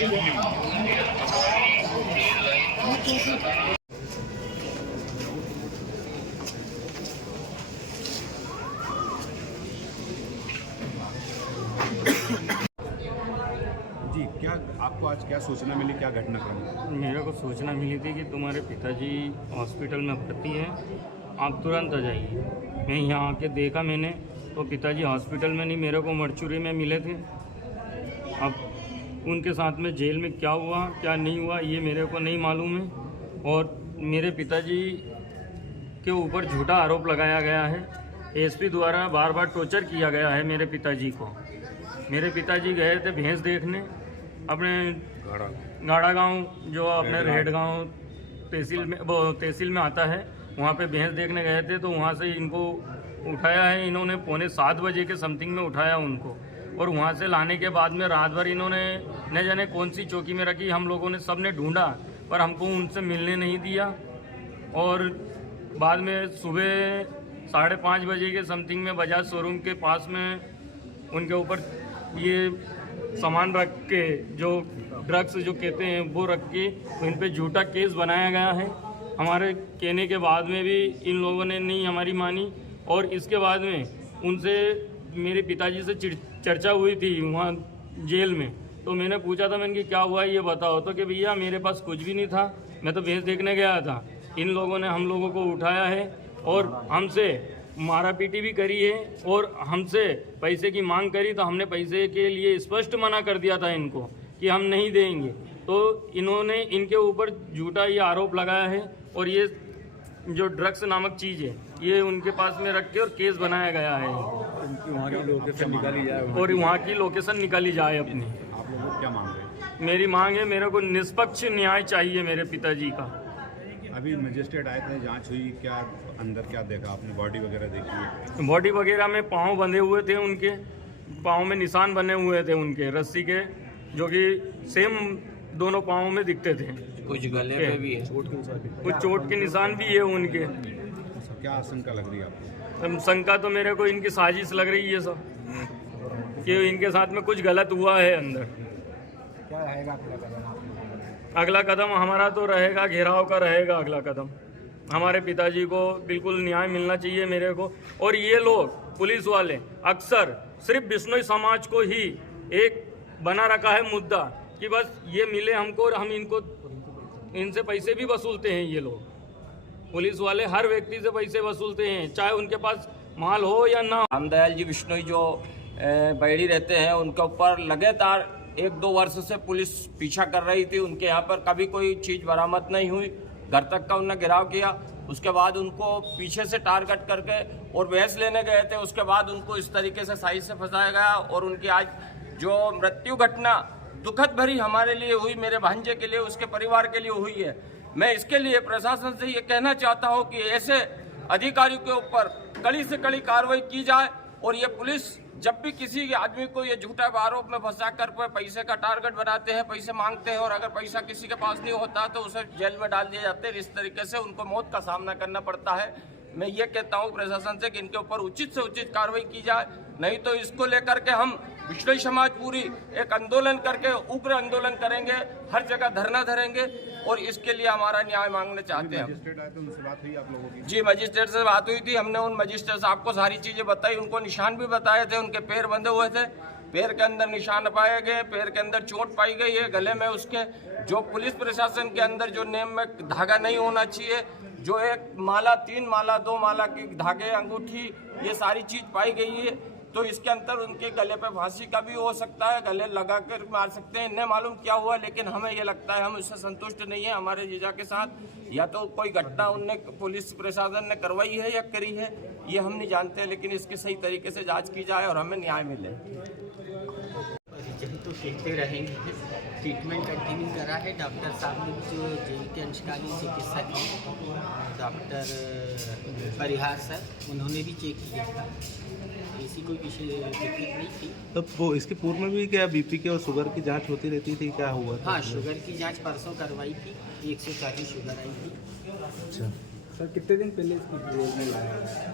जी, क्या आपको आज क्या सूचना मिली, क्या घटनाक्रम? मेरे को सूचना मिली थी कि तुम्हारे पिताजी हॉस्पिटल में भर्ती हैं, आप तुरंत आ जाइए। मैं यहाँ आके देखा मैंने तो पिताजी हॉस्पिटल में नहीं, मेरे को मर्चुरी में मिले थे। अब उनके साथ में जेल में क्या हुआ क्या नहीं हुआ ये मेरे को नहीं मालूम है। और मेरे पिताजी के ऊपर झूठा आरोप लगाया गया है। एसपी द्वारा बार बार टॉर्चर किया गया है मेरे पिताजी को। मेरे पिताजी गए थे भैंस देखने अपने गाड़ा गांव, जो अपने रेड गांव तहसील में आता है, वहाँ पे भैंस देखने गए थे। तो वहाँ से इनको उठाया है, इन्होंने 6:45 के समथिंग में उठाया उनको। और वहाँ से लाने के बाद में रात भर इन्होंने न जाने कौन सी चौकी में रखी। हम लोगों ने सबने ढूंढा पर हमको उनसे मिलने नहीं दिया। और बाद में सुबह 5:30 बजे के समथिंग में बजाज शोरूम के पास में उनके ऊपर ये सामान रख के, जो ड्रग्स जो कहते हैं वो रख के इन पे झूठा केस बनाया गया है। हमारे कहने के बाद में भी इन लोगों ने नहीं हमारी मानी। और इसके बाद में उनसे मेरे पिताजी से चर्चा हुई थी वहाँ जेल में। तो मैंने पूछा था, मैंने कि क्या हुआ ये बताओ। तो कि भैया मेरे पास कुछ भी नहीं था, मैं तो भैंस देखने गया था। इन लोगों ने हम लोगों को उठाया है और हमसे मारा पीटी भी करी है और हमसे पैसे की मांग करी। तो हमने पैसे के लिए स्पष्ट मना कर दिया था इनको कि हम नहीं देंगे। तो इन्होंने इनके ऊपर झूठा ये आरोप लगाया है और ये जो ड्रग्स नामक चीज़ है ये उनके पास में रख के और केस बनाया गया है। वहाँ की लोकेशन निकाली जाए और वहाँ की लोकेशन निकाली जाए अपनी। आप लोग क्या मांग रहे हैं? मेरी मांग है, मेरे को निष्पक्ष न्याय चाहिए मेरे पिताजी का। अभी मजिस्ट्रेट आए थे, जांच हुई, क्या अंदर क्या देखा आपने? बॉडी वगैरह देखी? बॉडी वगैरह में पाँव बंधे हुए थे, उनके पाँव में निशान बने हुए थे उनके रस्सी के, जो कि सेम दोनों पाँव में दिखते थे। कुछ गले पे भी है, कुछ चोट के निशान भी है उनके। क्या आशंका लग रही है आपको? शंका तो मेरे को इनकी साजिश लग रही है सब, कि इनके साथ में कुछ गलत हुआ है अंदर। क्या रहेगा अगला कदम हमारा तो रहेगा, घेराव का रहेगा अगला कदम। हमारे पिताजी को बिल्कुल न्याय मिलना चाहिए मेरे को। और ये लोग पुलिस वाले अक्सर सिर्फ बिश्नोई समाज को ही एक बना रखा है मुद्दा, कि बस ये मिले हमको और हम इनसे पैसे भी वसूलते हैं। ये लोग पुलिस वाले हर व्यक्ति से पैसे वसूलते हैं, चाहे उनके पास माल हो या ना। रामदयाल जी बिश्नोई जो बैड़ी रहते हैं, उनके ऊपर लगातार 1-2 वर्ष से पुलिस पीछा कर रही थी। उनके यहाँ पर कभी कोई चीज़ बरामद नहीं हुई, घर तक का उन्होंने घेराव किया। उसके बाद उनको पीछे से टारगेट करके और भैंस लेने गए थे, उसके बाद उनको इस तरीके से साइज से फंसाया गया। और उनकी आज जो मृत्यु घटना दुखद भरी हमारे लिए हुई, मेरे भांजे के लिए, उसके परिवार के लिए हुई है। मैं इसके लिए प्रशासन से ये कहना चाहता हूँ कि ऐसे अधिकारियों के ऊपर कड़ी से कड़ी कार्रवाई की जाए। और ये पुलिस जब भी किसी आदमी को ये झूठा आरोप में फंसा कर पैसे का टारगेट बनाते हैं, पैसे मांगते हैं, और अगर पैसा किसी के पास नहीं होता तो उसे जेल में डाल दिए जाते हैं। इस तरीके से उनको मौत का सामना करना पड़ता है। मैं ये कहता हूँ प्रशासन से कि इनके ऊपर उचित से उचित कार्रवाई की जाए, नहीं तो इसको लेकर के हम बिश्नोई समाज पूरी एक आंदोलन करके उग्र आंदोलन करेंगे, हर जगह धरना धरेंगे और इसके लिए हमारा न्याय मांगना चाहते हैं। मजिस्ट्रेट आए थे, उनसे बात हुई आप लोगों की? जी, मजिस्ट्रेट से बात हुई थी। हमने उन मजिस्ट्रेट साहब को सारी चीजें बताई, उनको निशान भी बताए थे। उनके पैर बंधे हुए थे, पैर के अंदर निशान पाए गए, पैर के अंदर चोट पाई गई है, गले में उसके जो पुलिस प्रशासन के अंदर जो नेम में धागा नहीं होना चाहिए, जो एक माला, 3 माला, 2 माला की धागे, अंगूठी, ये सारी चीज पाई गई है। तो इसके अंदर उनके गले पे फांसी का भी हो सकता है, गले लगा कर मार सकते हैं। इन्हें मालूम क्या हुआ, लेकिन हमें ये लगता है हम इससे संतुष्ट नहीं है। हमारे जीजा के साथ या तो कोई घटना उनने पुलिस प्रशासन ने करवाई है या करी है, ये हम नहीं जानते, लेकिन इसकी सही तरीके से जांच की जाए और हमें न्याय मिले। तो कहते रहेंगे, ट्रीटमेंट कंटिन्यू करा है। डॉक्टर साहब ने जो जेल के अंशकालीन चिकित्सक हैं, डॉक्टर परिहार सर, उन्होंने भी चेक किया था, ऐसी कोई विषय दिक्कत नहीं थी। तो वो इसके पूर्व में भी क्या बीपी के और शुगर की जांच होती रहती थी, क्या हुआ था? हाँ, शुगर की जांच परसों करवाई थी, 140 शुगर आई थी। अच्छा, सर कितने दिन पहले इसको जेल में लाया गया?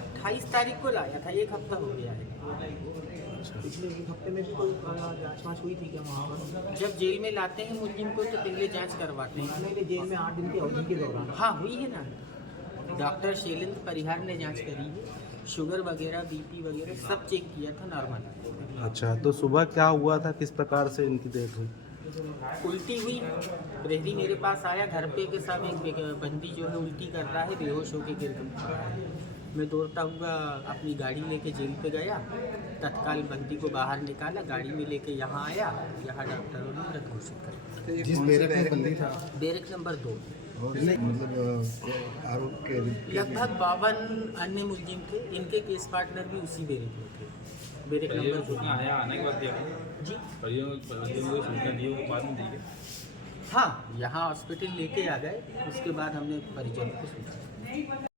28 तारीख को लाया था, एक हफ्ता हो गया है। पिछले एक हफ्ते में भी कोई जाँच वाँच हुई थी क्या वहाँ पर? जब जेल में लाते हैं मुलजिम को तो पहले जांच करवाते हैं। मैंने जेल में 8 दिन की अवधि के दौरान हाँ हुई है ना, डॉक्टर शैलेंद्र परिहार ने जांच करी है, शुगर वगैरह बीपी वगैरह सब चेक किया था, नॉर्मल। अच्छा, तो सुबह क्या हुआ था, किस प्रकार से इनकी डेथ हुई? उल्टी हुई, प्रहरी मेरे पास आया, घर पे के साथ एक बंदी जो है उल्टी कर रहा है, बेहोश होके गिर गया। मैं दौड़ता हुआ अपनी गाड़ी लेके जेल पे गया, तत्काल बंदी को बाहर निकाला, गाड़ी में लेके यहाँ आया, यहाँ डॉक्टरों ने मृत घोषित कर जिस बैरक में बंदी था बैरक नंबर 2। मतलब आरोप के लगभग 52 अन्य मुलजिम थे, इनके केस पार्टनर भी उसी बैरक में थे, बैरक नंबर 2। आने के बाद जी सूचना दी वो बाद में दी है। हाँ, यहाँ हॉस्पिटल लेके आ गए, उसके बाद हमने परिजनों को सूचना दी।